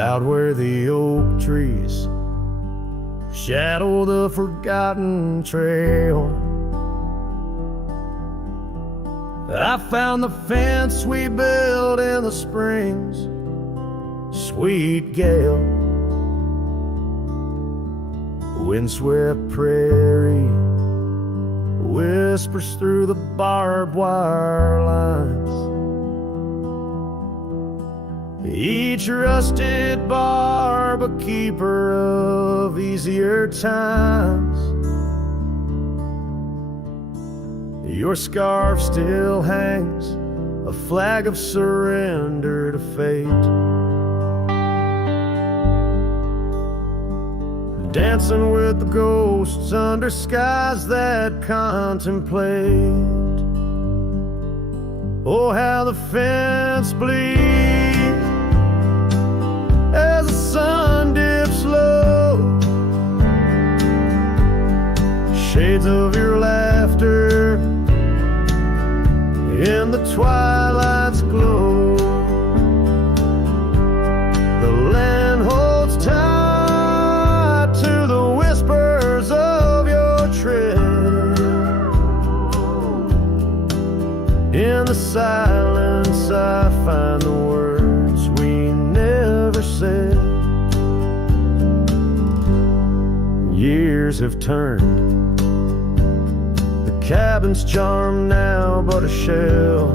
out where the oak trees shadow the forgotten trail. I found the fence we built in the springs, sweet gale, windswept prairie whispers through the barbed wire lines. Each rusted barb a keeper of easier times. Your scarf still hangs, a flag of surrender to fate. Dancing with the ghosts under skies that contemplate. Oh, how the fence bleeds as the sun dips low. Shades of your laughter in the twilight's glow. The land holds tight to the whispers of your tread. In the silence I find the words we never said. Years have turned, cabin's charm now but a shell.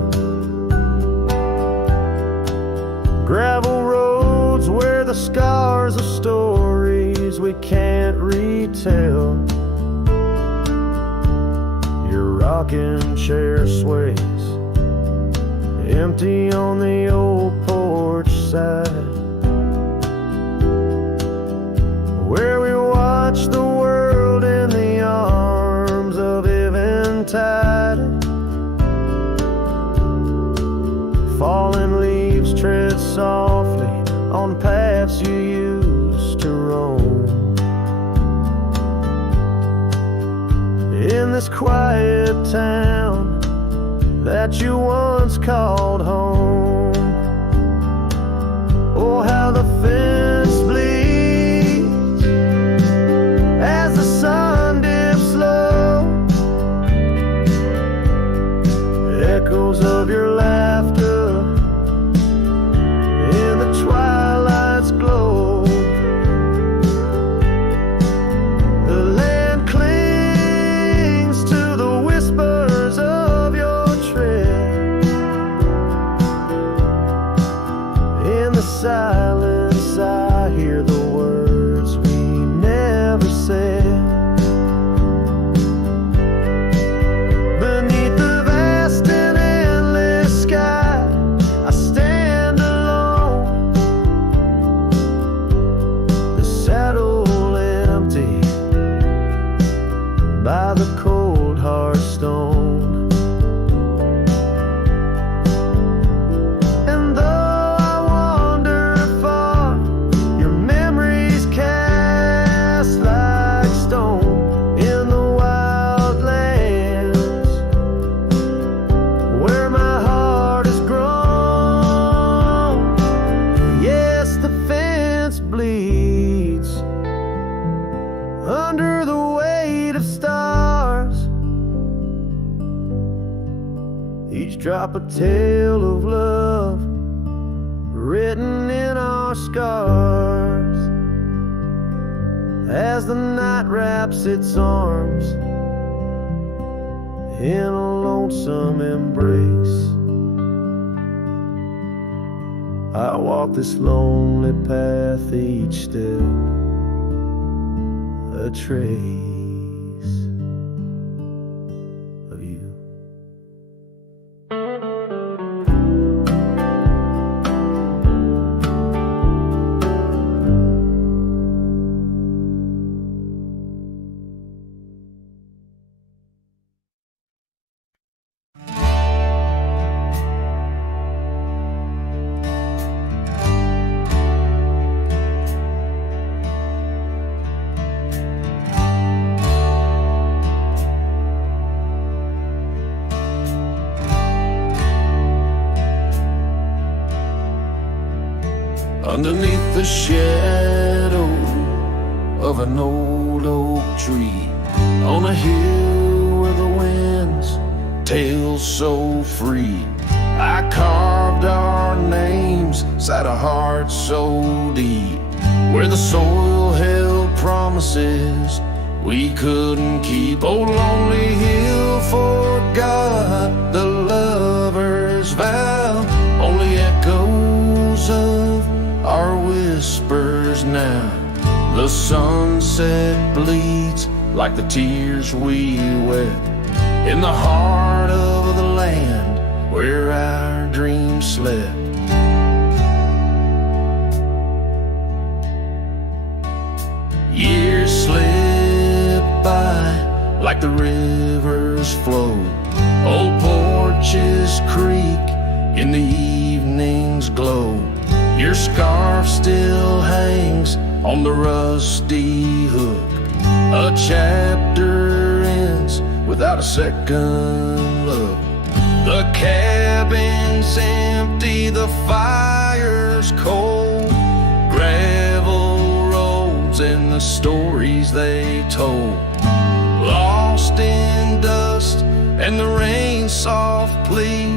Gravel roads where the scars of stories we can't retell. Your rocking chair sways empty on the old porch side, where we watch the world in the arms of tide. Fallen leaves tread softly on paths you used to roam. In this quiet town that you once called home. Oh, how the fence bleeds as the sun dips low. Echoes of your laughter in the twilight's glow. The land clings to the whispers of your tread. In the silence I hear the words we never said. By the cold hard stone. And though I wander far, your memories cast like stone in the wild lands where my heart has grown. Yes, the fence bleeds under the weight of stars. Each drop a tale of love written in our scars. As the night wraps its arms in a lonesome embrace, I walk this lonely path, each step a trace of you. underneath the shadow of an old oak tree, on a hill where the winds tale so free. I carved our names inside a heart so deep, where the soil held promises we couldn't keep. Oh, lonely hill forgot the lover's vow, only echoes of our whispers now. The sunset bleeds like the tears we wept in the heart of the land where our dreams slept. Years slip by like the river's flow. Old porches creak in the evening's glow. Your scarf still hangs on the rusty hook. A chapter ends without a second look. The cabin's empty, the fire's cold. Gravel roads and the stories they told, lost in dust and the rain's soft plea.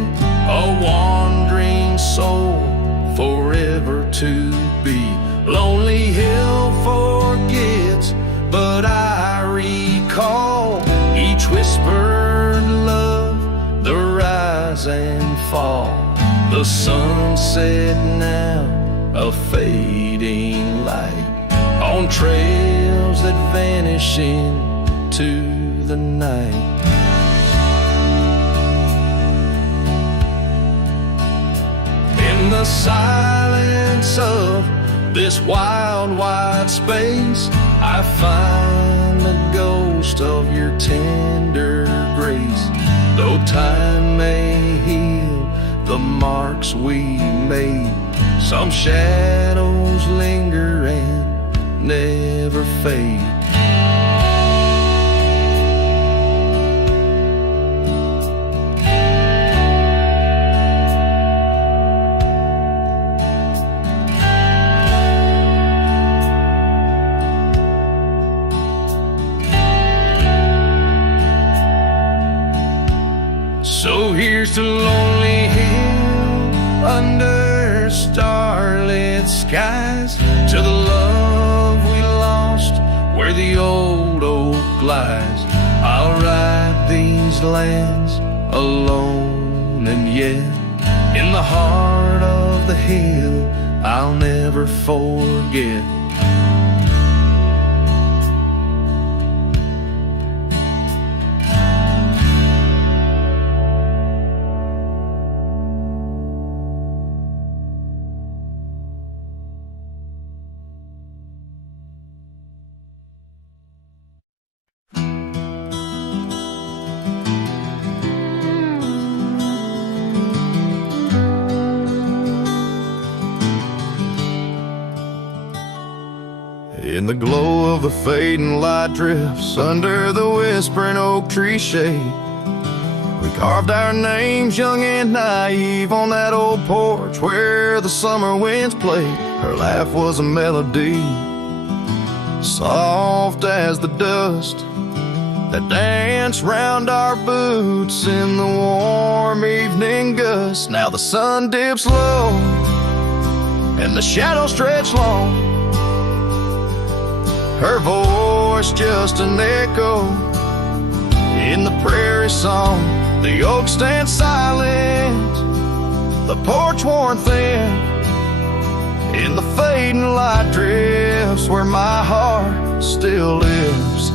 A wandering soul forever to be. Lonely hill forgets, but I recall each whispered love, the rise and fall. The sunset now, a fading light on trails that vanish into the night. In the silence of this wild, wide space, I find the ghost of your tender grace. Though time may heal the marks we made, some shadows linger and never fade. So here's to Lonely Hill under starlit skies, to the love we lost where the old oak lies. I'll ride these lands alone, and yet in the heart of the hill I'll never forget. In the glow of the fading light drifts under the whispering oak tree shade, we carved our names young and naive on that old porch where the summer winds played. Her laugh was a melody, soft as the dust that danced round our boots in the warm evening gust. Now the sun dips low and the shadows stretch long, her voice just an echo in the prairie song. The oak stands silent, the porch worn thin, in the fading light drifts where my heart still lives.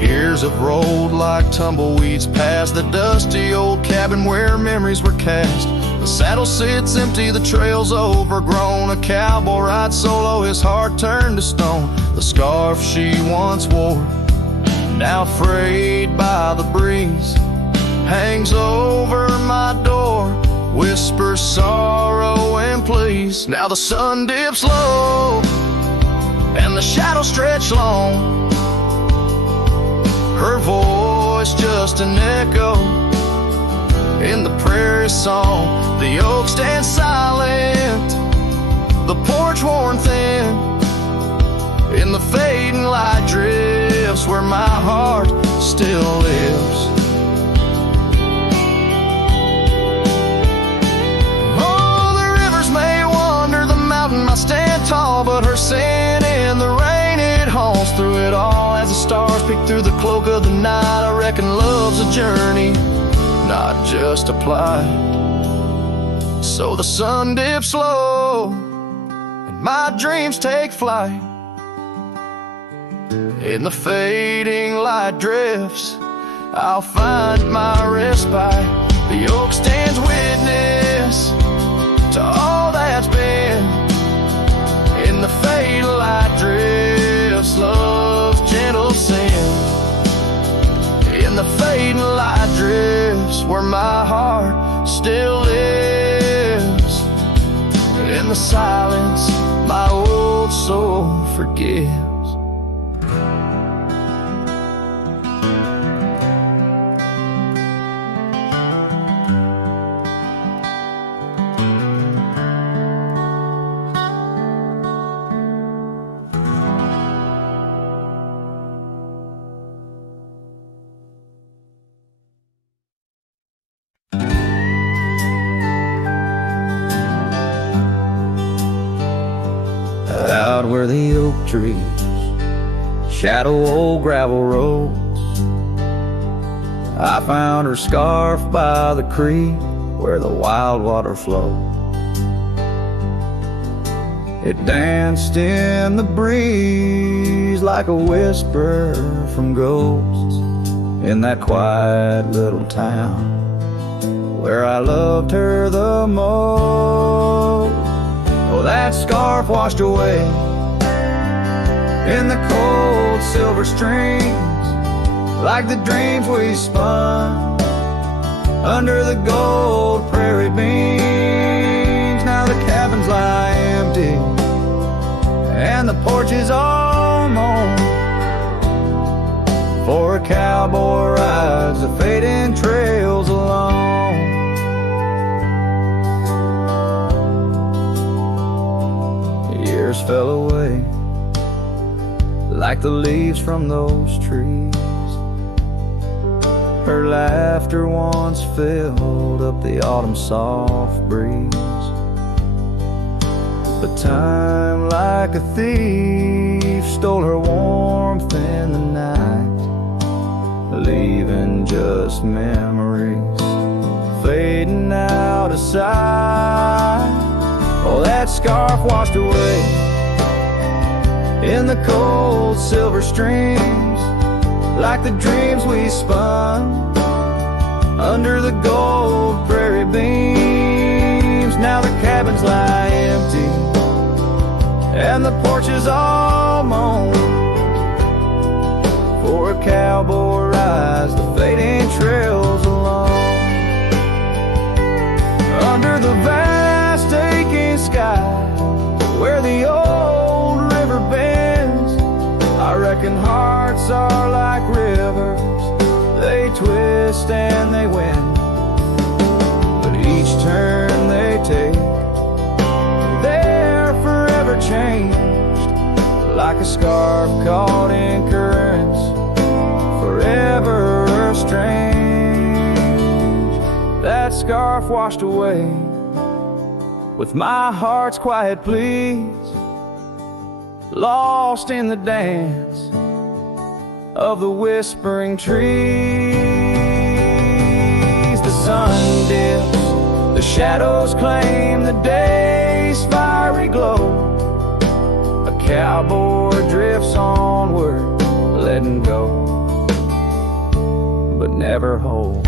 Years have rolled like tumbleweeds past the dusty old cabin where memories were cast. The saddle sits empty, the trail's overgrown. A cowboy rides solo, his heart turned to stone. The scarf she once wore, now frayed by the breeze, hangs over my door, whispers sorrow and please. Now the sun dips low and the shadows stretch long, voice just an echo. In the prairie song, the oak stands silent, the porch worn thin. In the fading light drifts where my heart still lives. Oh, the rivers may wander, the mountain might stand tall, but her sin in the rain, it haunts through it all. As the stars peek through the cloak of the night, I reckon love's a journey, not just a plight. So the sun dips low and my dreams take flight. In the fading light drifts, I'll find my respite. The oak stands witness to all that's been. In the fading light drifts, love's gentle sin. In the fading light drifts where my heart still lives. In the silence, my old soul forgives. Out where the oak trees shadow old gravel roads, I found her scarf by the creek where the wild water flowed. It danced in the breeze like a whisper from ghosts in that quiet little town where I loved her the most. Oh, that scarf washed away in the cold silver streams, like the dreams we spun under the gold prairie beams. Now the cabins lie empty and the porch is all mown, for a cowboy rides the fading trails alone. Years fell away like the leaves from those trees. Her laughter once filled up the autumn soft breeze. But time, like a thief, stole her warmth in the night, leaving just memories fading out of sight. Oh, that scarf washed away in the cold silver streams, like the dreams we spun under the gold prairie beams. Now the cabins lie empty and the porch is all mown, for a cowboy rides the fading trails alone. Under the vast aching sky where the old river bends, I reckon hearts are like rivers, they twist and they win. But each turn they take, they're forever changed, like a scarf caught in currents, forever estranged. That scarf washed away with my heart's quiet pleas, lost in the dance of the whispering trees. The sun dips, the shadows claim the day's fiery glow. A cowboy drifts onward, letting go, but never whole.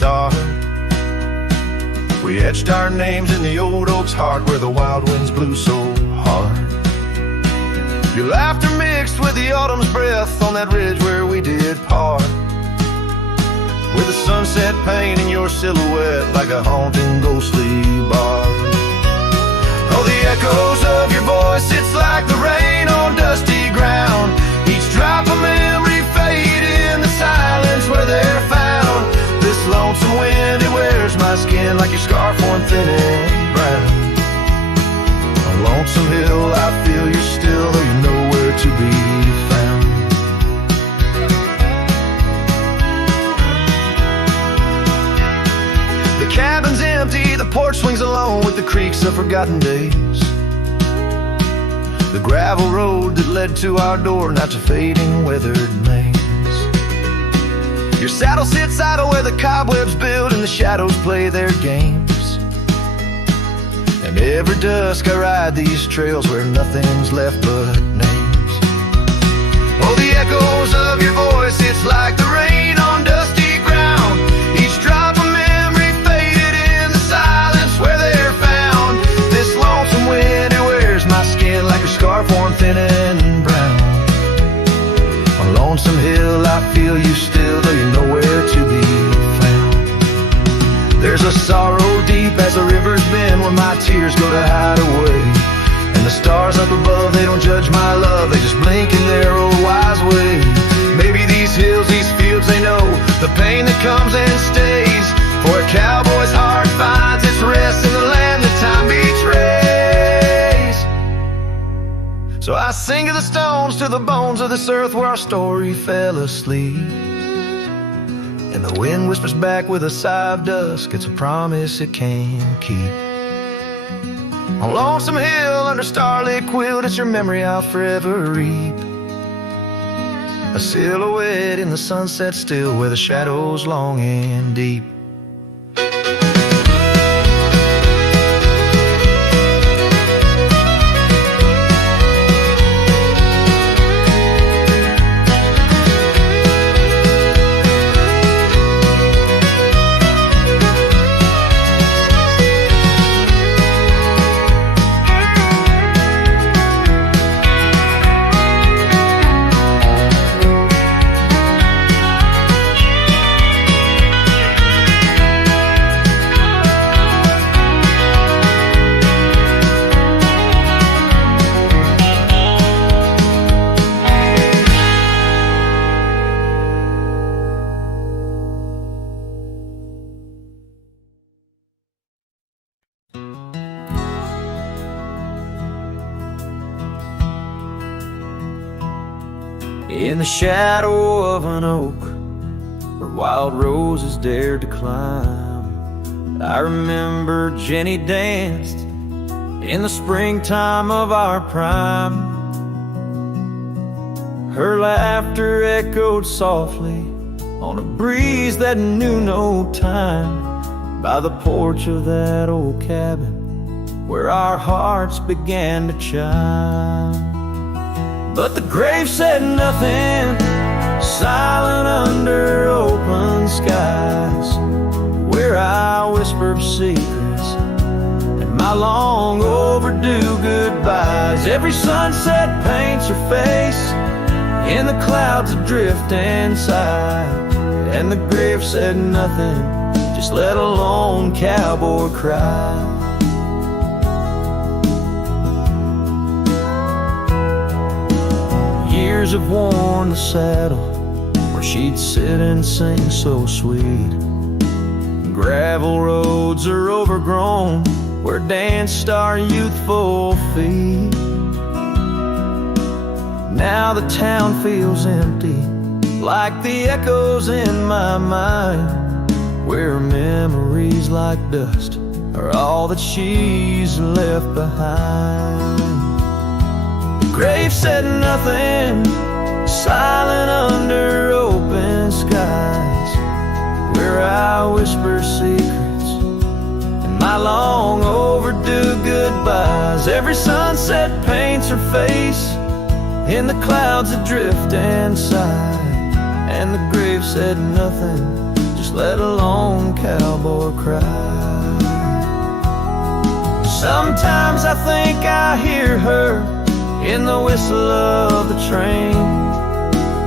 start. We etched our names in the old oak's heart where the wild winds blew so hard. Your laughter mixed with the autumn's breath on that ridge where we did part, with the sunset painting your silhouette like a haunting ghostly bar. Oh, the echoes of your voice, it's like the rain on dusty ground. Each drop of memory fade in the silence where they're found. This lonesome wind, it wears my skin like your scarf worn thin and brown. On Lonesome Hill, I feel you're still, though you're nowhere to be found. The cabin's empty, the porch swings alone with the creaks of forgotten days. The gravel road that led to our door, now it's a fading, weathered maze. Your saddle sits idle where the cobwebs build and the shadows play their games. And every dusk I ride these trails where nothing's left but names. Oh, the echoes of your voice, it's like the rain on dusty ground. Each drop of memory faded in the silence where they're found. This lonesome wind, it wears my skin like a scarf worn thin and brown. On Lonesome Hill, I feel you still, though you're nowhere to be found. There's a sorrow deep as the river's bend where my tears go to hide away. And the stars up above, they don't judge my love, they just blink in their old wise way. Maybe these hills, these fields, they know the pain that comes and stays. For a cowboy's heart finds its rest in the land that time betrays. So I sing to the stones, to the bones of this earth where our story fell asleep. And the wind whispers back with a sigh of dusk, it's a promise it can't keep. On Lonesome Hill, under starlit quilt, it's your memory I'll forever reap. A silhouette in the sunset still, where the shadows long and deep. In the shadow of an oak where wild roses dared to climb, I remember Jenny danced in the springtime of our prime. Her laughter echoed softly on a breeze that knew no time, by the porch of that old cabin where our hearts began to chime. But the grave said nothing, silent under open skies, where I whispered secrets and my long overdue goodbyes. Every sunset paints her face in the clouds adrift and sigh, and the grave said nothing, just let a lone cowboy cry. Years have worn the saddle where she'd sit and sing so sweet. Gravel roads are overgrown where danced our youthful feet. Now the town feels empty, like the echoes in my mind, where memories like dust are all that she's left behind. The grave said nothing, silent under open skies, where I whisper secrets and my long overdue goodbyes. Every sunset paints her face in the clouds that drift and sigh, and the grave said nothing, just let alone cowboy cry. Sometimes I think I hear her in the whistle of the train,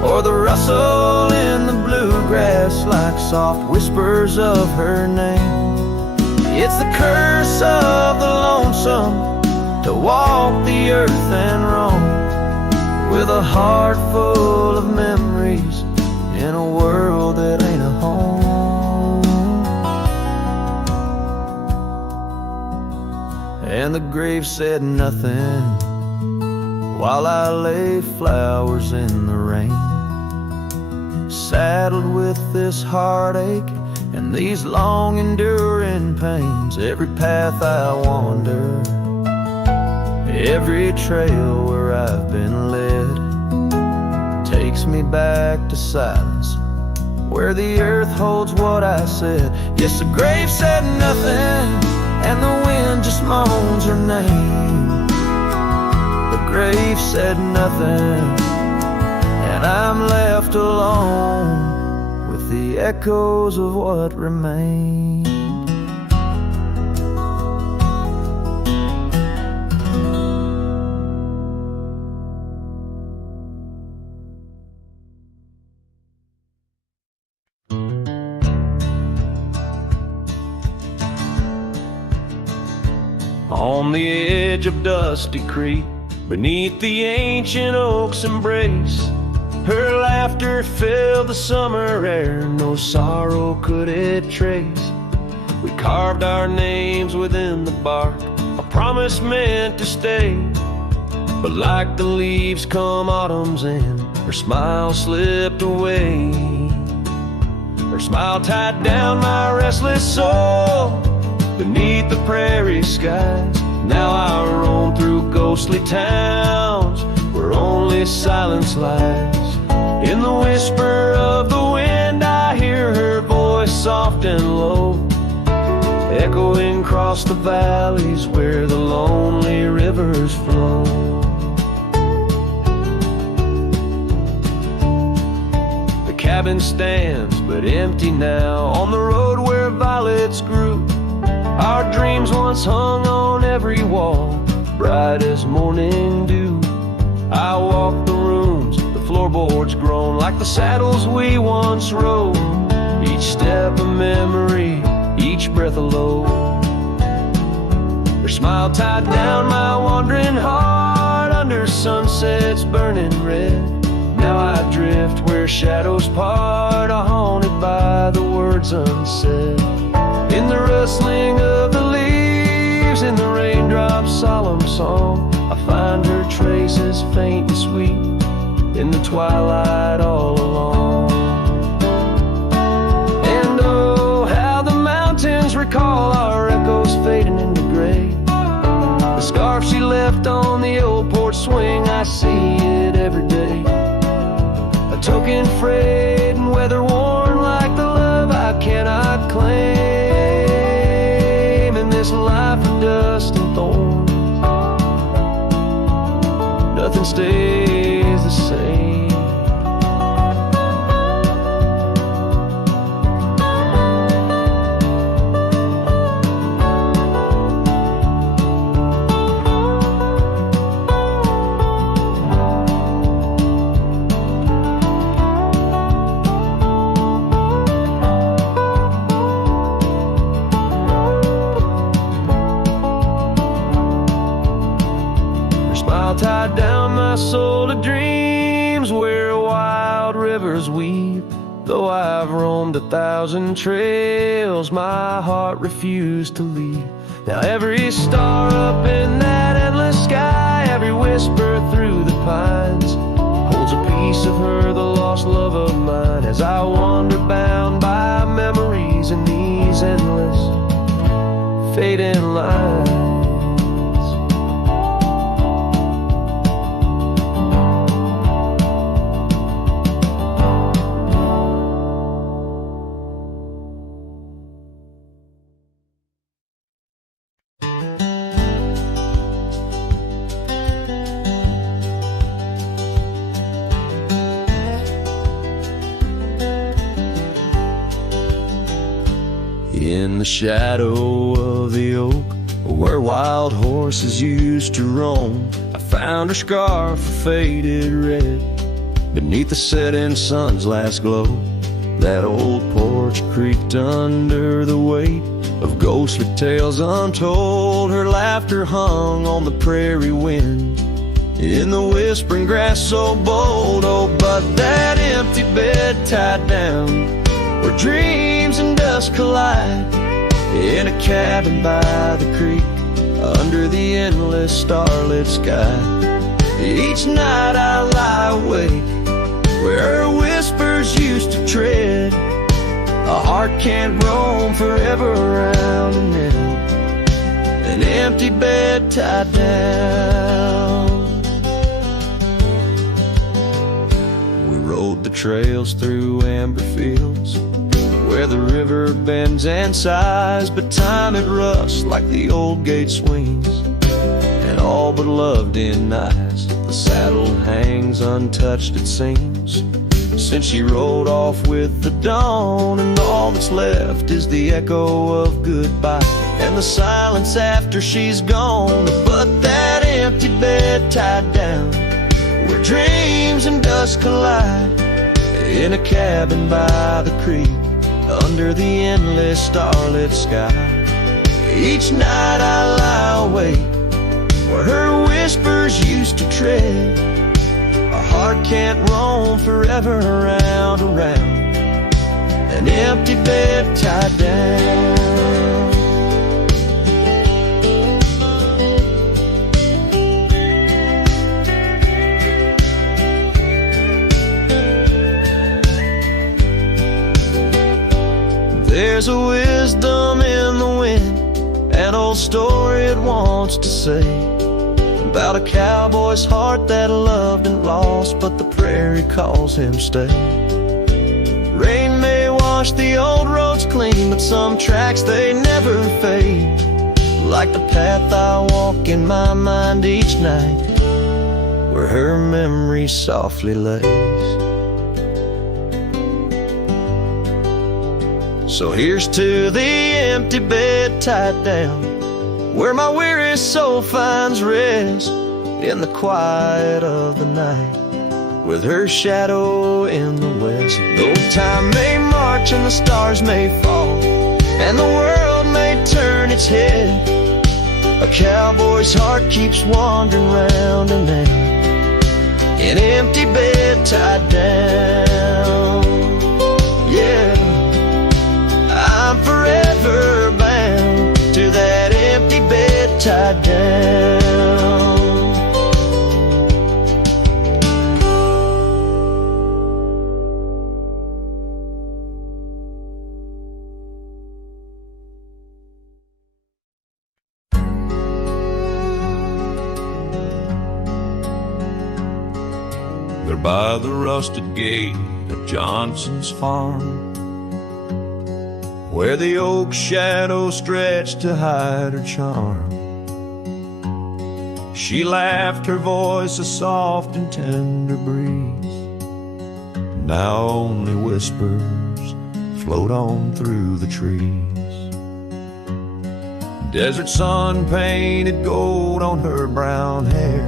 or the rustle in the bluegrass like soft whispers of her name. It's the curse of the lonesome to walk the earth and roam, with a heart full of memories in a world that ain't a home. And the grave said nothing while I lay flowers in the rain, saddled with this heartache and these long enduring pains. Every path I wander, every trail where I've been led, takes me back to silence, where the earth holds what I said. Yes, the grave said nothing, and the wind just moans her name. The grave said nothing, and I'm left alone with the echoes of what remained. On the edge of Dusty Creek, beneath the ancient oak's embrace, her laughter filled the summer air, no sorrow could it trace. We carved our names within the bark, a promise meant to stay. But like the leaves come autumn's end, her smile slipped away. Her smile tied down my restless soul beneath the prairie skies. Now I roam through ghostly towns where only silence lies. In the whisper of the wind I hear her voice soft and low, echoing across the valleys where the lonely rivers flow. The cabin stands but empty now on the road where violets grew. Our dreams once hung on every wall, bright as morning dew. I walk the rooms, the floorboards groan like the saddles we once rode. Each step a memory, each breath a load. Her smile tied down my wandering heart under sunsets burning red. Now I drift where shadows part, haunted by the words unsaid. In the rustling of the leaves, in the raindrops' solemn song, I find her traces faint and sweet in the twilight all along. And oh, how the mountains recall our echoes fading into gray. The scarf she left on the old porch swing, I see it every day. A token frayed and weather worn like the love I cannot claim. This life of dust and thorns, nothing stays the same. Tied down my soul to dreams where wild rivers weep. Though I've roamed 1,000 trails, my heart refused to leave. Now every star up in that endless sky, every whisper through the pines, holds a piece of her, the lost love of mine. As I wander bound by memories in these endless fading lines. In the shadow of the oak, where wild horses used to roam, I found her scarf faded red beneath the setting sun's last glow. That old porch creaked under the weight of ghostly tales untold. Her laughter hung on the prairie wind, in the whispering grass so bold. Oh, but that empty bed tied down, where dreams and dust collide, in a cabin by the creek, under the endless starlit sky. Each night I lie awake, where her whispers used to tread. A heart can't roam forever around and in an empty bed tied down. We rode the trails through amber fields, where the river bends and sighs, but time it rusts like the old gate swings, and all but love denies. The saddle hangs untouched, it seems, since she rode off with the dawn, and all that's left is the echo of goodbye and the silence after she's gone. But that empty bed tied down, where dreams and dust collide, in a cabin by the creek, under the endless starlit sky. Each night I lie awake, where her whispers used to tread. A heart can't roam forever around, an empty bed tied down. There's a wisdom in the wind, an old story it wants to say, about a cowboy's heart that loved and lost, but the prairie calls him stay. Rain may wash the old roads clean, but some tracks they never fade, like the path I walk in my mind each night, where her memory softly lays. So here's to the empty bed tied down, where my weary soul finds rest, in the quiet of the night, with her shadow in the west. Though time may march and the stars may fall, and the world may turn its head, a cowboy's heart keeps wandering round and round, an empty bed tied down. Yeah, I'm forever bound to that empty bed tied down. They're by the rusted gate at Johnson's farm, where the oak shadows stretched to hide her charm. She laughed, her voice a soft and tender breeze. Now only whispers float on through the trees. Desert sun painted gold on her brown hair.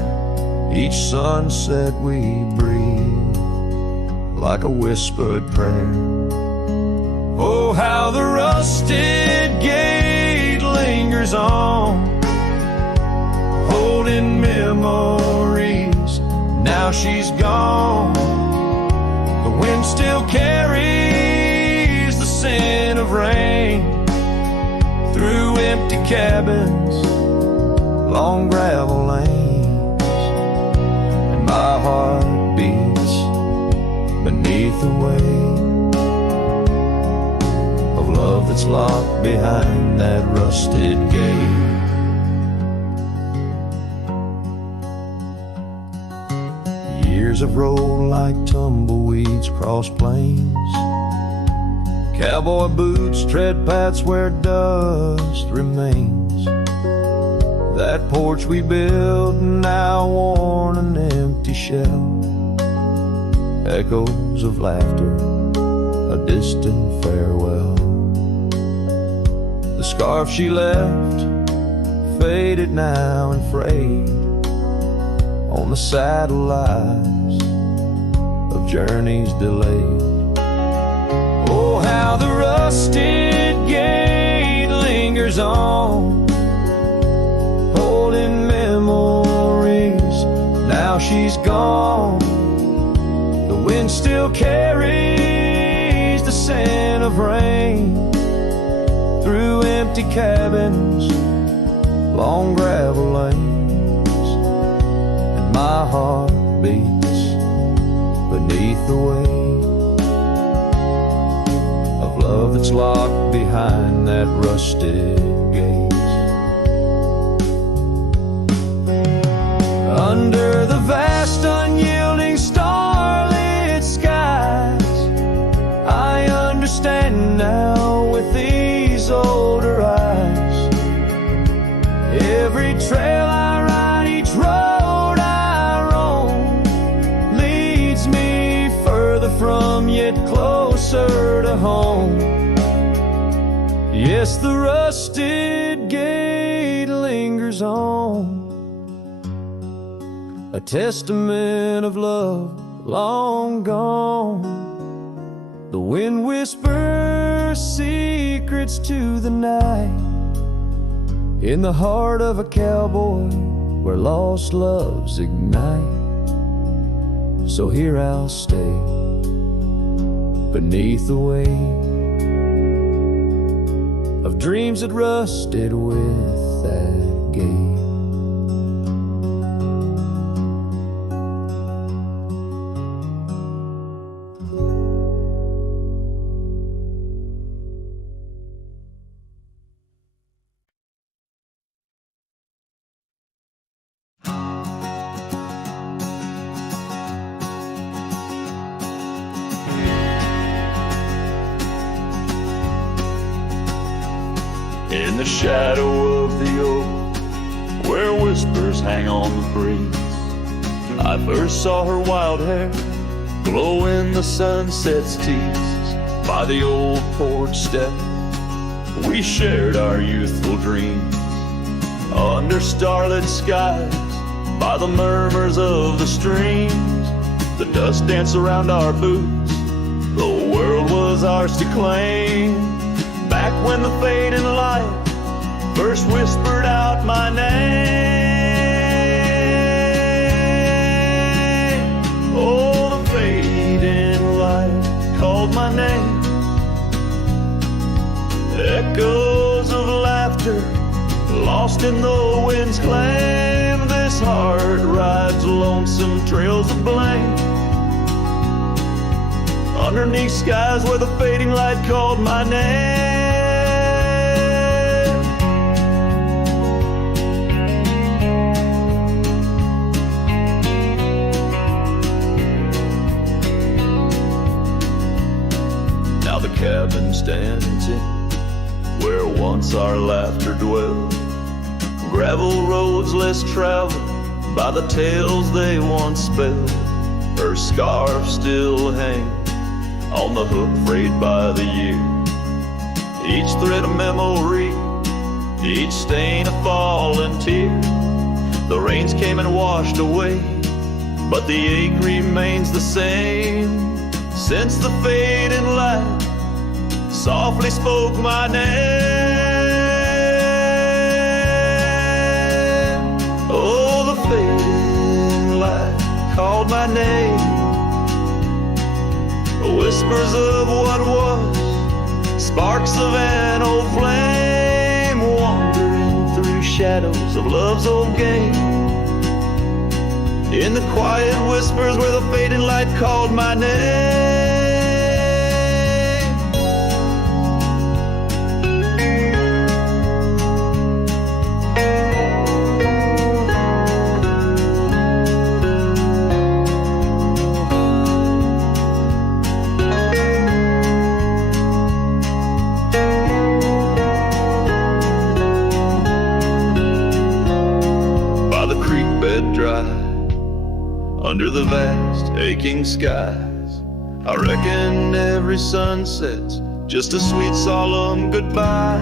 Each sunset we breathe like a whispered prayer. Oh, how the rusted gate lingers on, holding memories. Now she's gone. The wind still carries the scent of rain through empty cabins, long gravel lanes, and my heart beats beneath the weight of love that's locked behind that rusted gate. Years have rolled like tumbleweeds across plains. Cowboy boots tread paths where dust remains. That porch we built, now worn an empty shell. Echoes of laughter, a distant farewell. The scarf she left, faded now and frayed on the saddle lives of journeys delayed. Oh, how the rusted gate lingers on, holding memories. Now she's gone. The wind still carries the scent of rain through empty cabins, long gravel lanes, and my heart beats beneath the weight of love that's locked behind that rusted gate. Under the vast unyielding starlit skies, I understand now with these older eyes. Every trail I ride, each road I roam, leads me further from yet closer to home. Yes, the rusted gate lingers on, a testament of love long gone. The wind whispers secrets to the night, in the heart of a cowboy where lost loves ignite. So here I'll stay beneath the weight of dreams that rusted with that gate. In the shadow of the oak, where whispers hang on the breeze, I first saw her wild hair glow in the sunset's tease. By the old porch step, we shared our youthful dreams, under starlit skies, by the murmurs of the streams. The dust danced around our boots, the world was ours to claim. Back when the fading light first whispered out my name. Oh, the fading light called my name. Echoes of laughter lost in the wind's claim. This heart rides lonesome trails of blame, underneath skies where the fading light called my name. Now the cabin stands in where once our laughter dwelled, gravel roads less traveled by the tales they once spelled. Her scarf still hangs on the hook frayed by the year, each thread a memory, each stain a fallen tear. The rains came and washed away, but the ache remains the same. Since the fading light softly spoke my name. Oh, the fading light called my name. Whispers of what was, sparks of an old flame, wandering through shadows of love's old game. In the quiet whispers where the fading light called my name. Under the vast aching skies, I reckon every sunset's just a sweet solemn goodbye.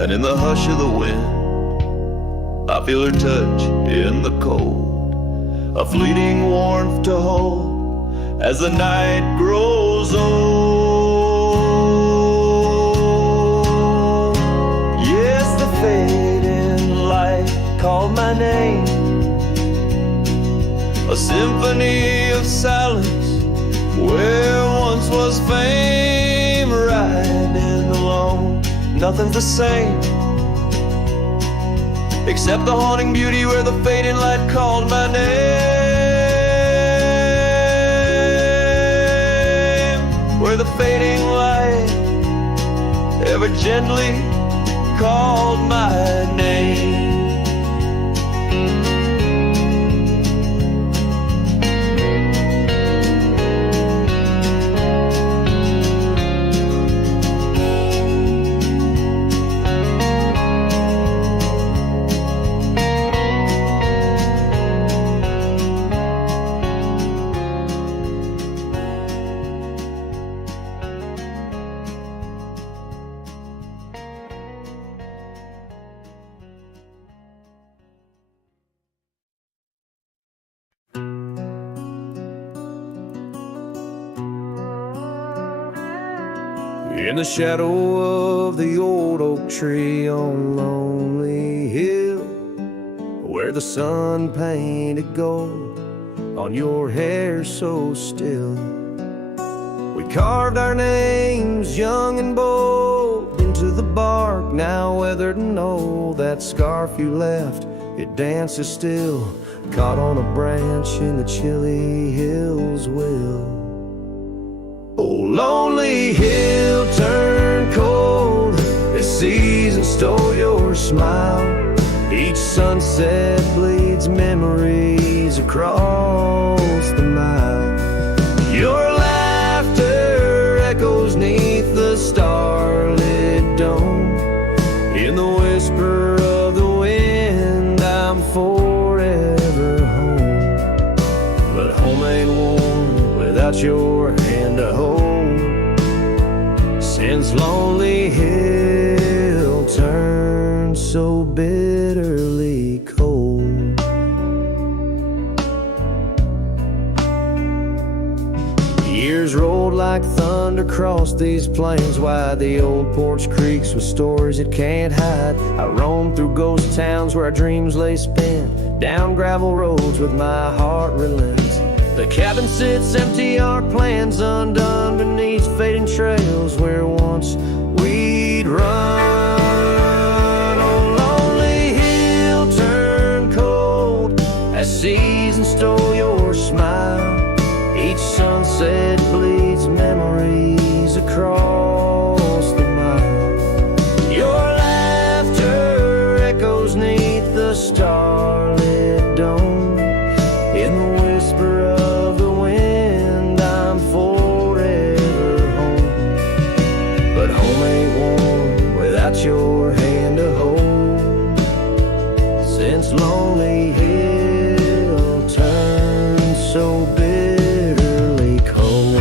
and in the hush of the wind, I feel her touch in the cold, a fleeting warmth to hold as the night grows old. Yes, the fading light called my name, a symphony of silence where once was fame. Riding alone, nothing's the same except the haunting beauty where the fading light called my name, where the fading light ever gently called my name. In the shadow of the old oak tree on Lonely Hill, where the sun painted gold on your hair so still, we carved our names young and bold into the bark, now weathered and old. That scarf you left, it dances still, caught on a branch in the chilly hills will. Oh, lonely hill turned cold, this season stole your smile. Each sunset bleeds memories across the mile. Your laughter echoes neath the starlit dome. In the whisper of the wind, I'm forever home. But home ain't warm without your hand to hold. Since Lonely Hill turned so bitterly cold. Years rolled like thunder across these plains wide, the old porch creaks with stories it can't hide. I roam through ghost towns where our dreams lay spent, down gravel roads with my heart relents. The cabin sits empty, our plans undone beneath fading trails where once we'd run. Oh, lonely hill turned cold as season stole your smile. Each sunset bleeds memories across the mile. Your laughter echoes neath the starlit dome. In the whisper of the wind, I'm forever home. But home ain't warm without your hand to hold. Since Lonely Hill turned so bitterly cold.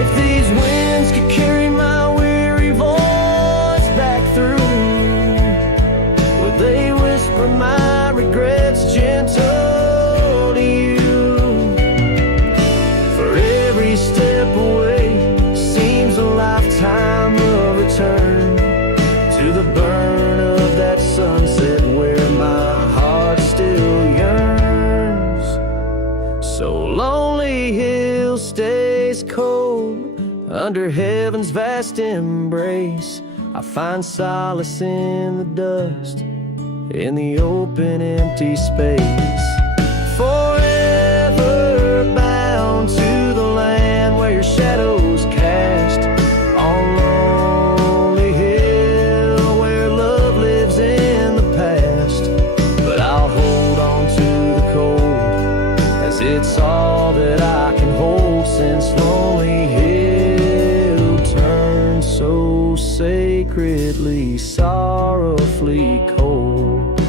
If these winds could carry my weary voice back through, would they whisper my regrets gentle to you? For every step away seems a lifetime of return to the burn of that sunset where my heart still yearns. So Lonely Hill stays cold under heaven's vast embrace. I find solace in the dust, in the open empty space. Forever bound to the land where your shadows cast on Lonely Hill, where love lives in the past. But I'll hold on to the cold as it's all that I can hold. Since Lonely Hill turned so sacredly, sorrowfully cold.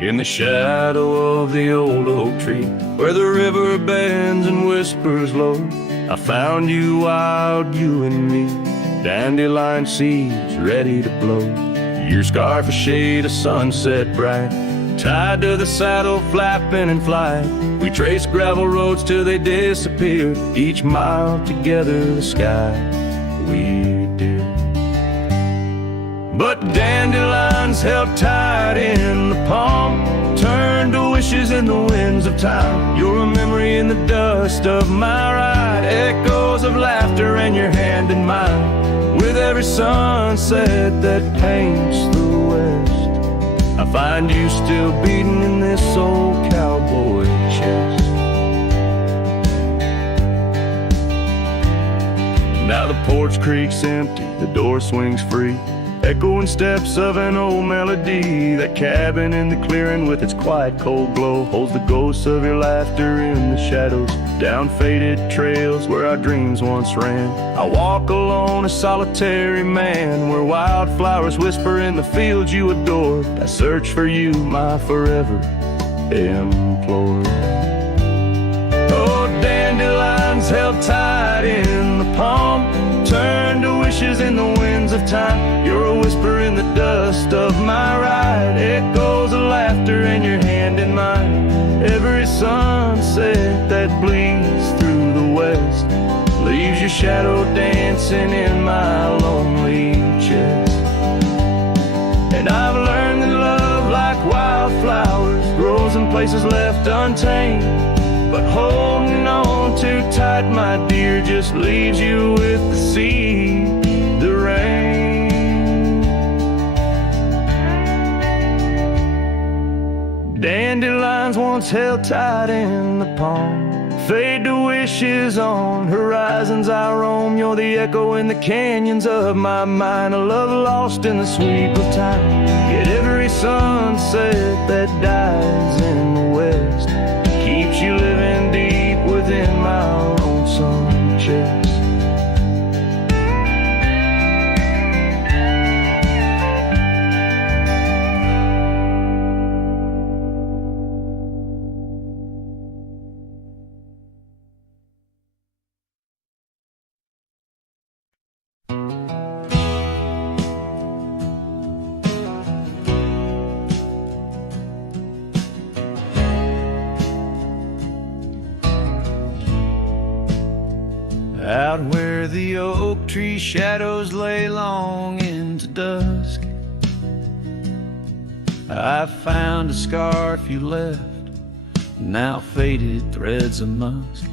In the shadow of the old oak tree, where the river bends and whispers low, I found you, wild, you and me, dandelion seeds ready to blow. Your scarf a shade of sunset bright, tied to the saddle, flapping in flight. We traced gravel roads till they disappeared, each mile together the sky we do. But dandelions held tight in the palm, turned to wishes in the winds of time. You're a memory in the dust of my ride, echoes of laughter and your hand in mine. With every sunset that paints the west, I find you still beating in this old cowboy chest. Now the porch creaks empty, the door swings free, echoing steps of an old melody. That cabin in the clearing with its quiet cold glow holds the ghosts of your laughter in the shadows, down faded trails where our dreams once ran. I walk alone, a solitary man, where wildflowers whisper in the fields you adored. I search for you, my forever implored. Oh, dandelions held tight in the palm, turn to wishes in the winds of time. You're a whisper in the dust of my ride, echoes of laughter and your hand in mine. Every sunset that bleeds through the west leaves your shadow dancing in my lonely chest. And I've learned that love, like wildflowers, grows in places left untamed. But holding on too tight, my dear, just leaves you with the sea, the rain. Dandelions once held tight in the palm, fade to wishes on horizons I roam. You're the echo in the canyons of my mind, a love lost in the sweep of time. Yet every sunset that dies in the west keeps you living deep within my lonesome chest. Out where the oak tree shadows lay long into dusk, I found a scarf you left, now faded threads of musk.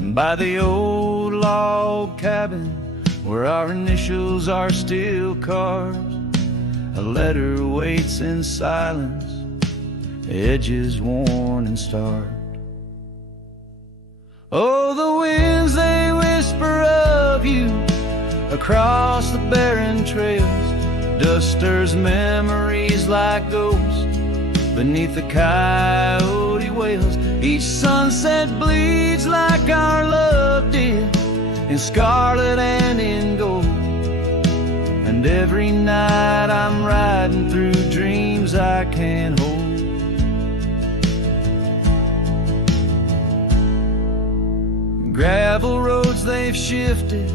By the old log cabin where our initials are still carved, a letter waits in silence, edges worn and starved. Oh, the winds, they whisper of you across the barren trails, dusters memories like ghosts beneath the coyote wails. Each sunset bleeds like our love did, in scarlet and in gold. And every night I'm riding through dreams I can't hold. Gravel roads, they've shifted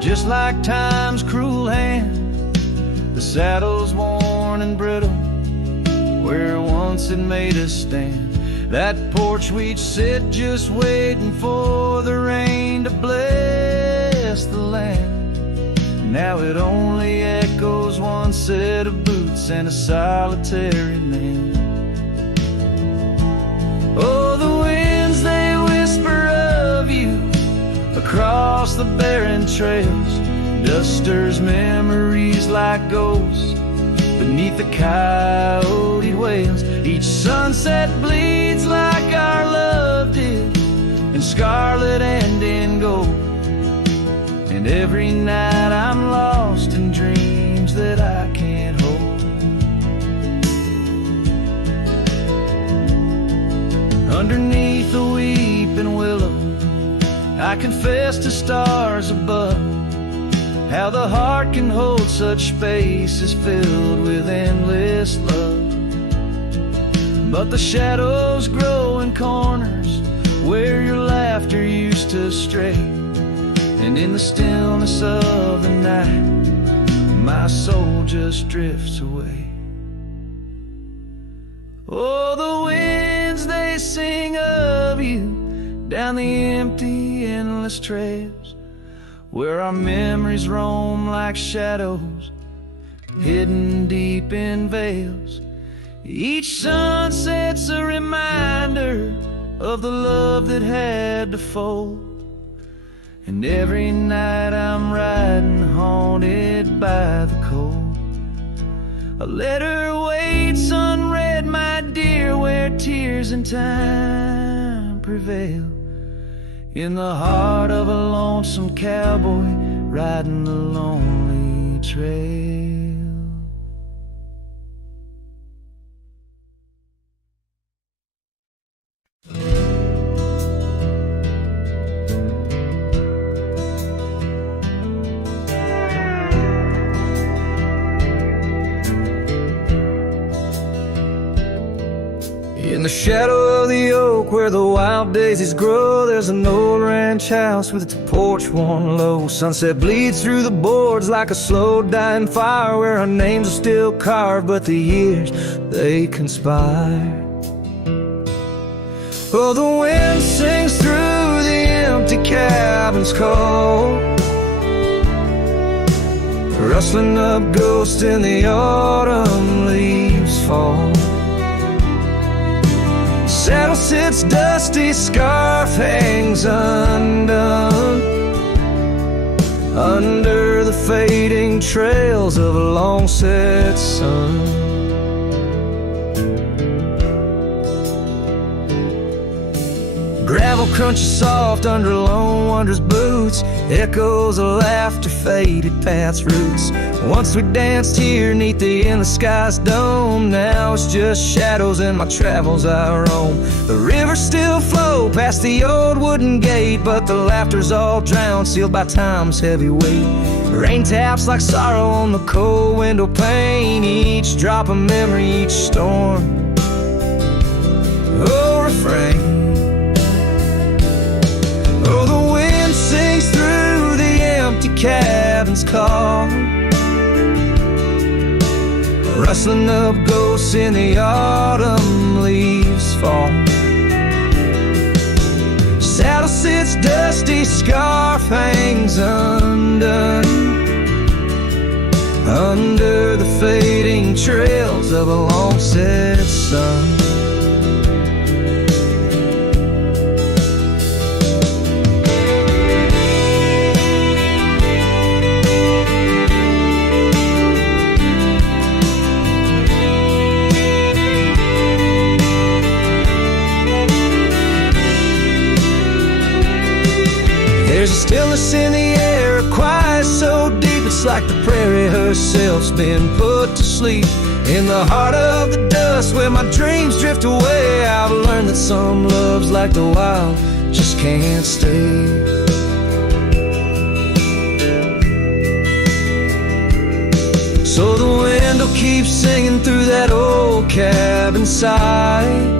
just like time's cruel hand. The saddle's worn and brittle where once it made us stand. That porch we'd sit just waiting for the rain to bless the land. Now it only echoes one set of boots and a solitary man. Oh, the winds, they whisper of you across the barren trails, dusters memories like ghosts beneath the coyote wails. Each sunset bleeds like our love did, in scarlet and in gold. And every night I'm lost in dreams that I can't hold. Underneath the weeping willow, I confess to stars above, how the heart can hold such spaces filled with endless love. but the shadows grow in corners where your laughter used to stray. And in the stillness of the night, my soul just drifts away. Oh, the winds, they sing of you down the empty, endless trails, where our memories roam like shadows, hidden deep in veils. Each sunset's a reminder of the love that had to fold. And every night I'm riding, haunted by the cold. A letter waits unread, my dear, where tears and time prevail. In the heart of a lonesome cowboy riding the lonely trail. In the shadow of the oak where the wild daisies grow, there's an old ranch house with its porch worn low. Sunset bleeds through the boards like a slow dying fire, where our names are still carved, but the years, they conspire. Oh, the wind sings through the empty cabin's call, rustling up ghosts in the autumn leaves fall. Saddle sits dusty, scarf hangs undone, under the fading trails of a long set sun. Gravel crunches soft under lone wanderer's boots, echoes of laughter faded past roots. Once we danced here neath the endless sky's dome, now it's just shadows in my travels I roam. The rivers still flow past the old wooden gate, but the laughter's all drowned, sealed by time's heavy weight. Rain taps like sorrow on the cold window pane, each drop a memory, each storm. Oh, refrain. Oh, the wind sings through the empty cabin's call, rustling up ghosts in the autumn leaves fall. Saddle sits dusty, scarf hangs undone, under the fading trails of a long set sun. There's a stillness in the air, a quiet so deep, it's like the prairie herself's been put to sleep. In the heart of the dust where my dreams drift away, I've learned that some loves like the wild just can't stay. So the wind will keep singing through that old cabin side,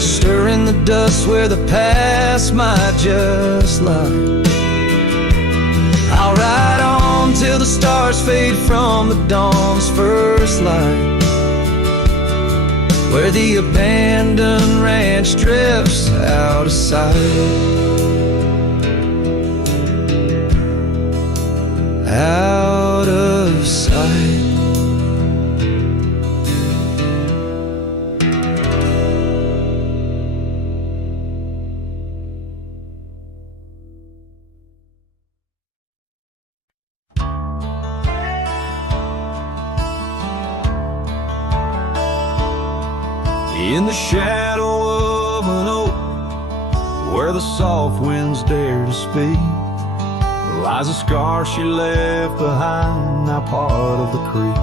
stirring the dust where the past might just lie. I'll ride on till the stars fade from the dawn's first light, where the abandoned ranch drifts out of sight. Out of sight. In the shadow of an oak, where the soft winds dare to speak, lies a scar she left behind, now part of the creek.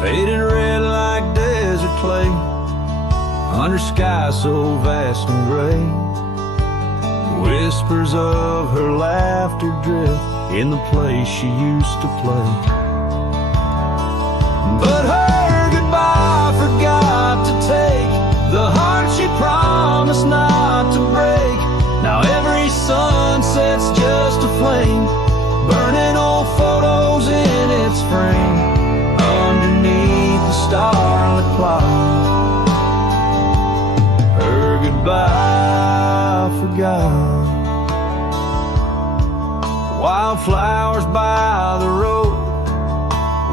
Faded red like desert clay, under sky so vast and gray. Whispers of her laughter drift in the place she used to play. But her goodbye forgot to take the heart she promised not to break. Now every sunset's just a flame, burning old photos in its frame underneath the starlit cloud. Her goodbye forgot. Wildflowers by the road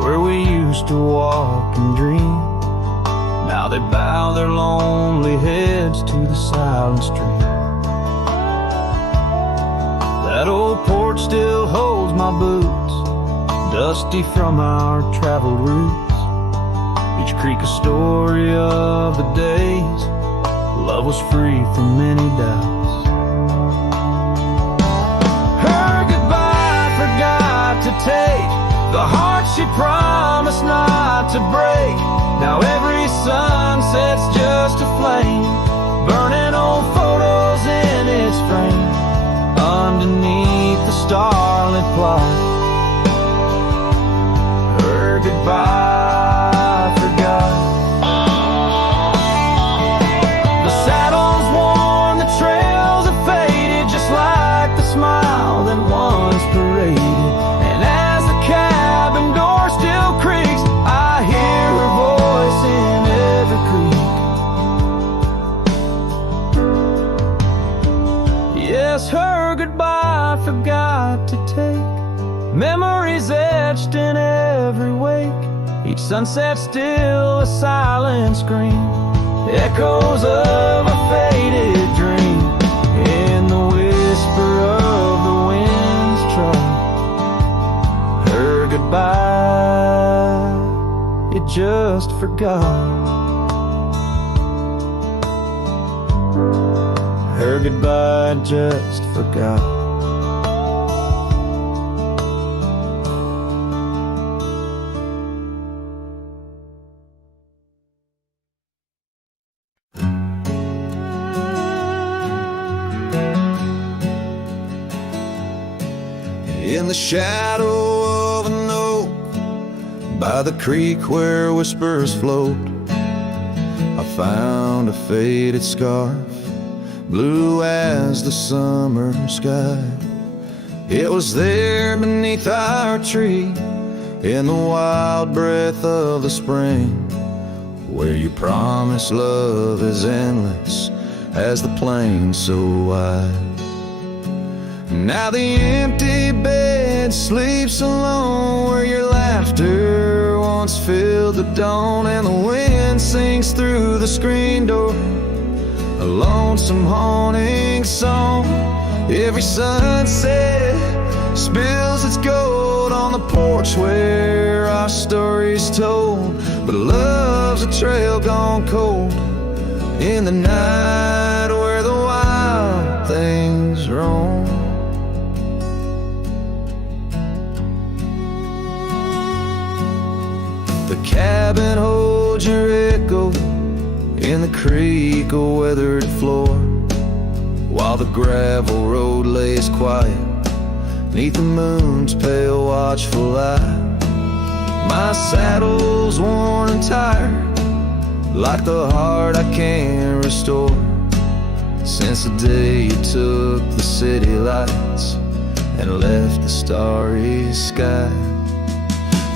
where we used to walk and dream, now they bow their lonely heads to the silent stream. That old porch still holds my boots, dusty from our traveled routes. Each creek a story of the days love was free from many doubts. Her goodbye forgot to take the heart she promised not to break. Now every sunset's just a flame, burning old photos in its frame underneath the starlit plot. Her goodbye forgot. The saddle's worn, the trails have faded, just like the smile that once paraded. And as the cabin door still creaks, I hear her voice in every creek. Yes, her goodbye forgot to take memories etched in every wake. Each sunset still a silent scream, echoes of a faded dream in the whisper of the wind's trust. Her goodbye, it just forgot. Her goodbye just forgot. In the shadow of an oak, by the creek where whispers float, I found a faded scarf, blue as the summer sky. It was there beneath our tree, in the wild breath of the spring, where you promise love is endless as the plain so wide. Now the empty bed sleeps alone, where your laughter once filled the dawn, and the wind sings through the screen door, a lonesome haunting song. Every sunset spills its gold on the porch where our story's told, but love's a trail gone cold in the night where the wild things roam. The cabin holds your echo in the creek, a weathered floor, while the gravel road lays quiet neath the moon's pale watchful eye. My saddle's worn and tired, like the heart I can't restore, since the day you took the city lights and left the starry sky.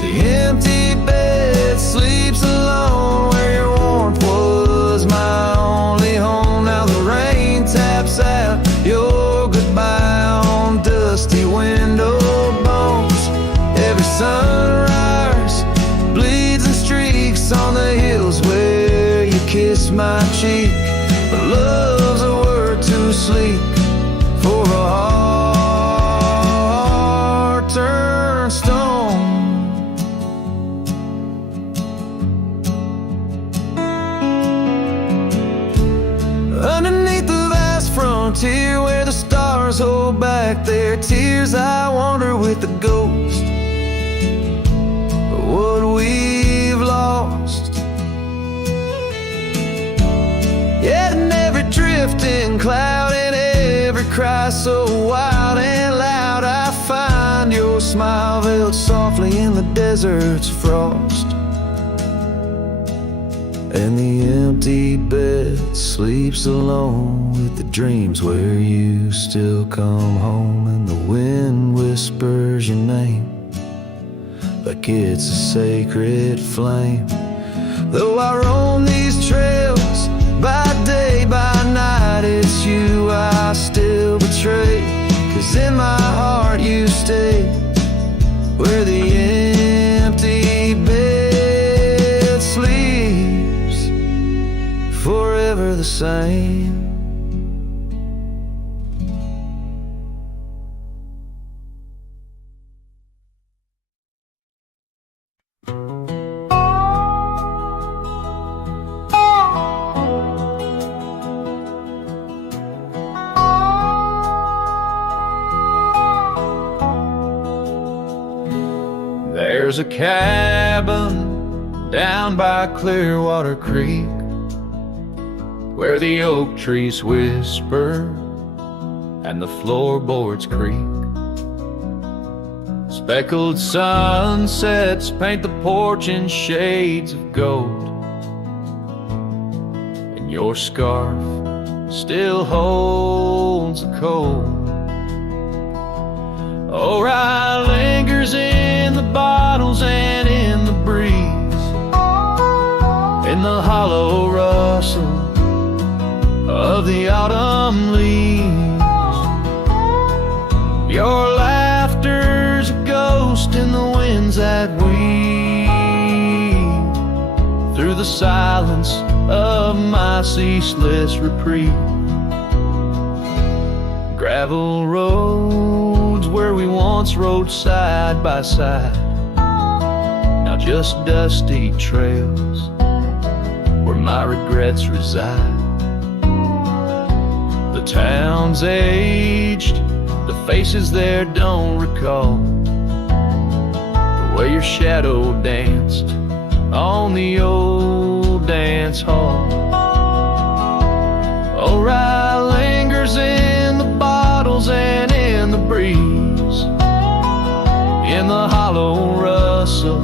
The empty bed sleeps alone, where your warmth was my only home. Now the rain taps out your goodbye on dusty window bones. Every sunrise bleeds and streaks on the hills where you kiss my cheek, but love's a word too sleek for a heart turned stone. Underneath the vast frontier where the stars hold back their tears, I wander with the ghost of what we've lost. Yet in every drifting cloud, in every cry so wild and loud, I find your smile veiled softly in the desert's frost. and the empty bed sleeps alone with the dreams where you still come home, and the wind whispers your name like it's a sacred flame. Though I roam these trails by day, by night, it's you I still betray. 'Cause in my heart you stay where the empty bed sleeps, forever the same. There's a cabin down by Clearwater Creek where the oak trees whisper and the floorboards creak. Speckled sunsets paint the porch in shades of gold, and your scarf still holds the cold. Oh, rye lingers in the bottles and in the breeze, in the hollow rustle of the autumn leaves. Your laughter's a ghost in the winds that weave through the silence of my ceaseless reprieve. Gravel roads where we once rode side by side, now just dusty trails where my regrets reside. The town's aged, the faces there don't recall the way your shadow danced on the old dance hall. Oh, rye lingers in the bottles and in the breeze, in the hollow rustle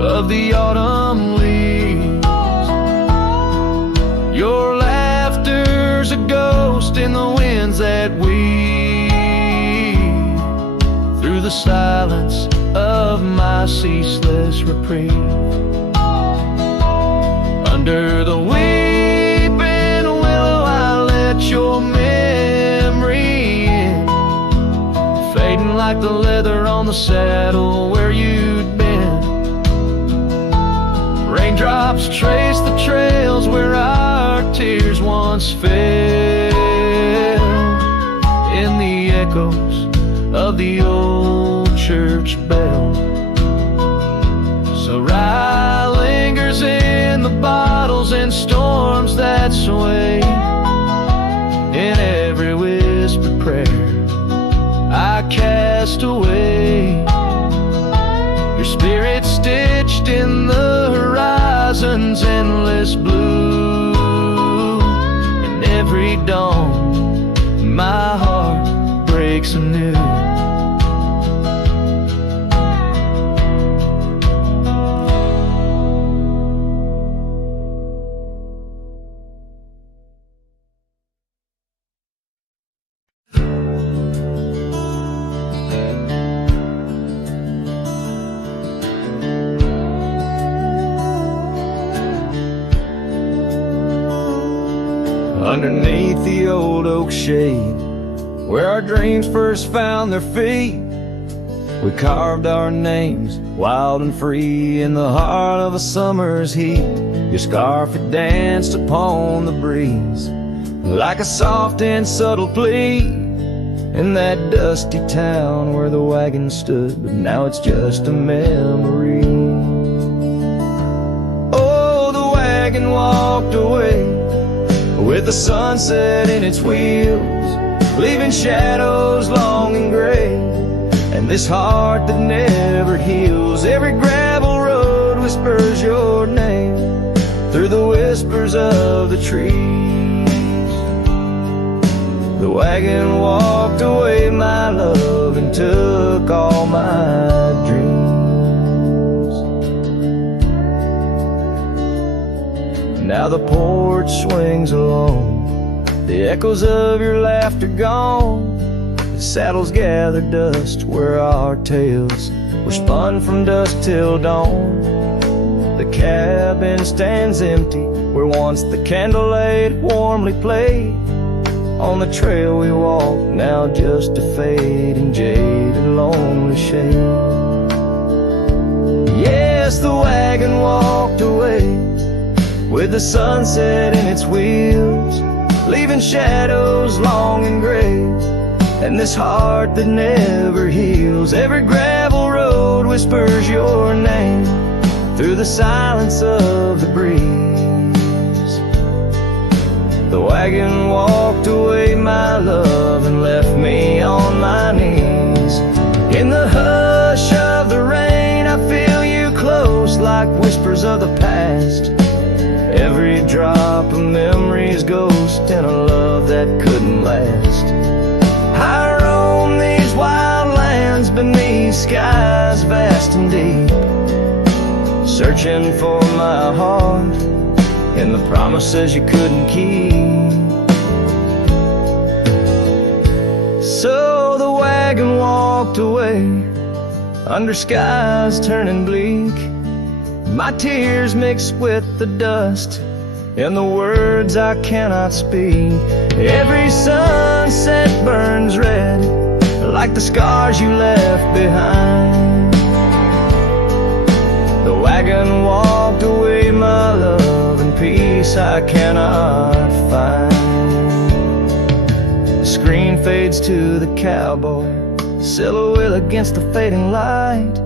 of the autumn leaves. Your laughter's a ghost in the winds that weave through the silence of my ceaseless reprieve. Under the weeping willow I let your memory in, fading like the leather on the saddle where you'd been. Raindrops trace the trails where our tears once fell, in the echoes of the old church bell. So rye lingers in the bottles and storms that sway, in every whispered prayer I cast away. Your spirit stitched in the horizon's endless blue, and every dawn my heart breaks anew. Underneath the old oak shade, where our dreams first found their feet, we carved our names wild and free in the heart of a summer's heat. Your scarf had danced upon the breeze like a soft and subtle plea in that dusty town where the wagon stood, but now it's just a memory. Oh, the wagon walked away with the sunset in its wheels, leaving shadows long and gray, and this heart that never heals. Every gravel road whispers your name through the whispers of the trees. The wagon walked away, my love, and took all my dreams. the porch swings alone, the echoes of your laughter gone. The saddles gather dust where our tales were spun from dusk till dawn. The cabin stands empty where once the candlelight warmly played. On the trail we walk, now just a fading jade and lonely shade. Yes, the wagon walked away with the sunset in its wheels, leaving shadows long and gray, and this heart that never heals. Every gravel road whispers your name through the silence of the breeze. The wagon walked away, my love, and left me on my knees. In the hush of the rain, I feel you close like whispers of the past. Every drop of memory's ghost in a love that couldn't last. I roam these wild lands beneath skies vast and deep, searching for my heart and the promises you couldn't keep. So the wagon walked away under skies turning bleak. My tears mixed with the dust and the words I cannot speak. Every sunset burns red like the scars you left behind. The wagon walked away, my love, and peace I cannot find. The screen fades to the cowboy, silhouette against the fading light.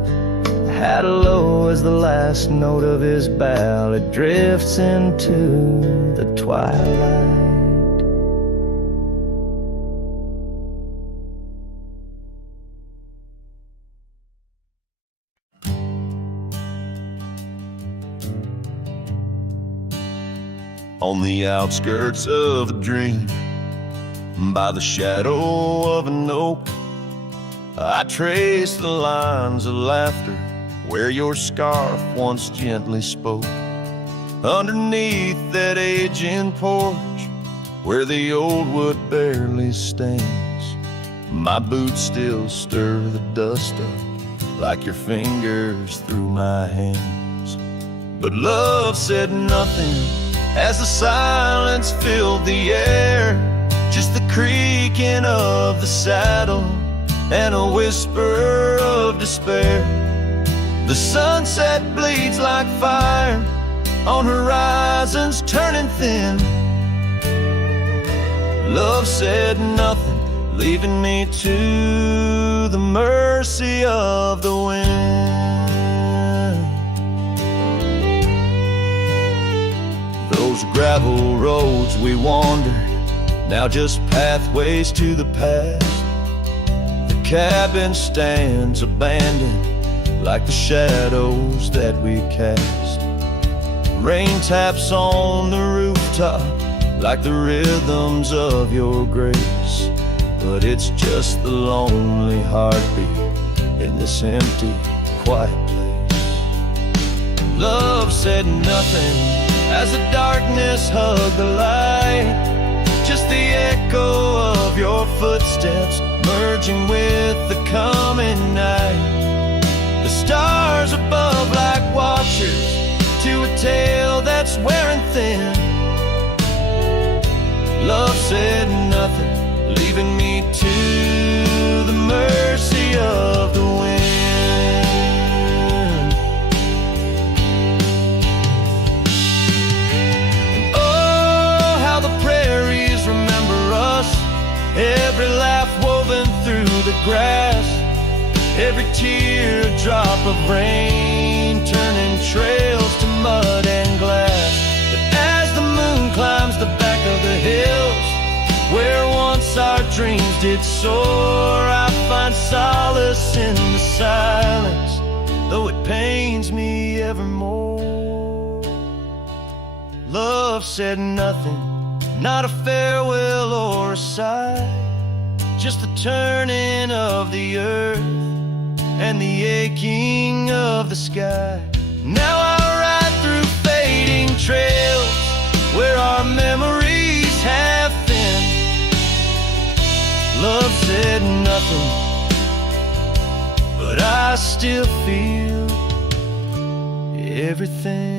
Hat low as the last note of his ballad drifts into the twilight. On the outskirts of a dream, by the shadow of an oak, I trace the lines of laughter where your scarf once gently spoke. Underneath that aging porch where the old wood barely stands, my boots still stir the dust up like your fingers through my hands. But love said nothing as the silence filled the air, just the creaking of the saddle and a whisper of despair. The sunset bleeds like fire on horizons turning thin. Love said nothing, leaving me to the mercy of the wind. Those gravel roads we wandered, now just pathways to the past. The cabin stands abandoned like the shadows that we cast. Rain taps on the rooftop like the rhythms of your grace, but it's just the lonely heartbeat in this empty, quiet place. Love said nothing as the darkness hugged the light, just the echo of your footsteps merging with the coming night. The stars above like watchers to a tale that's wearing thin. Love said nothing, leaving me to the mercy of the wind. And oh, how the prairies remember us, every laugh woven through the grass, every teardrop of rain turning trails to mud and glass. But as the moon climbs the back of the hills where once our dreams did soar, I find solace in the silence, though it pains me evermore. Love said nothing, not a farewell or a sigh, just the turning of the earth and the aching of the sky. Now I ride through fading trails said nothing, but I still feel everything.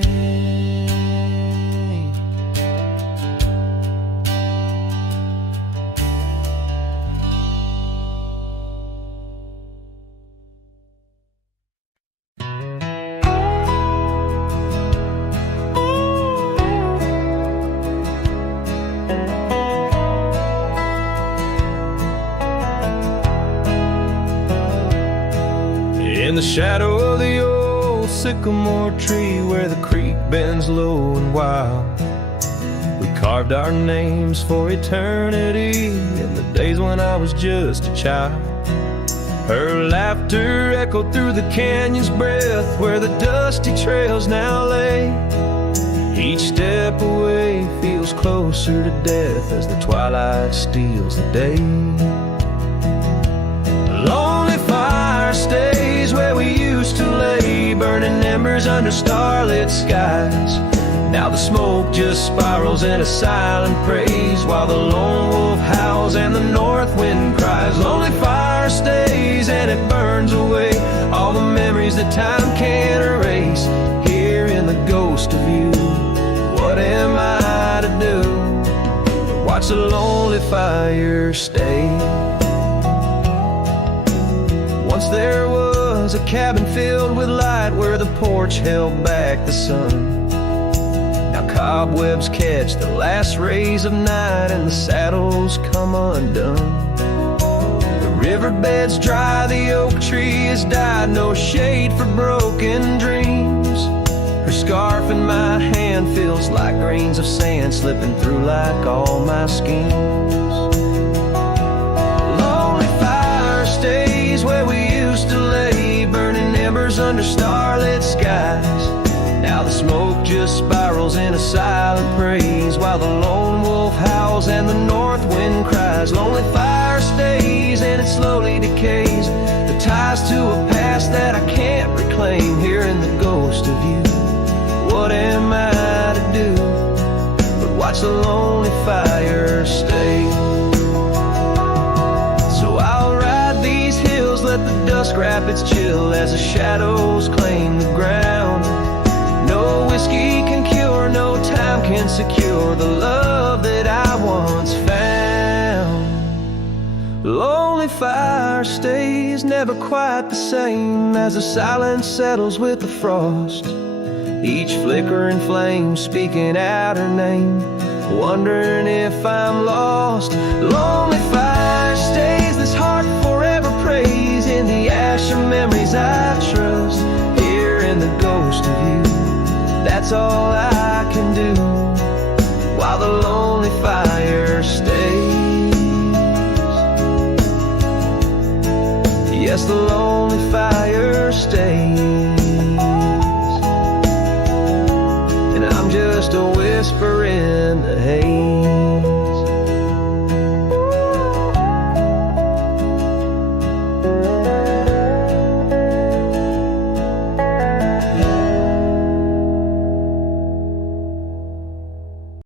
In the shadow of the old sycamore tree where the creek bends low and wild, we carved our names for eternity in the days when I was just a child. Her laughter echoed through the canyon's breath where the dusty trails now lay. Each step away feels closer to death as the twilight steals the day. Lonely fire stays where we used to lay, burning embers under starlit skies. Now the smoke just spirals in a silent praise while the lone wolf howls and the north wind cries. Lonely fire stays and it burns away all the memories that time can't erase. Here in the ghost of you, what am I to do? Watch the lonely fire stay. Once there was a cabin filled with light where the porch held back the sun. Now cobwebs catch the last rays of night and the saddles come undone. The riverbed's dry, the oak tree has died, no shade for broken dreams. Her scarf in my hand feels like grains of sand slipping through like all my schemes. Lonely fire stays where we used to lay, burning embers under starlit skies. Now the smoke just spirals in a silent praise while the lone wolf howls and the north wind cries. Lonely fire stays and it slowly decays, the ties to a past that I can't reclaim. Here in the ghost of you, what am I to do but watch the lonely fire stay? So I'll ride these hills, let the dusk wrap its chill as the shadows claim the ground. No whiskey can cure, no time can secure the love that I once found. Lonely fire stays never quite the same as the silence settles with the frost. Each flickering flame speaking out her name, wondering if I'm lost. Lonely fire stays, this heart forever prays in the ash of memories I trust. Here in the ghost of you, that's all I can do while the lonely fire stays. Yes, the lonely fire stays, and I'm just a whisper in the haze.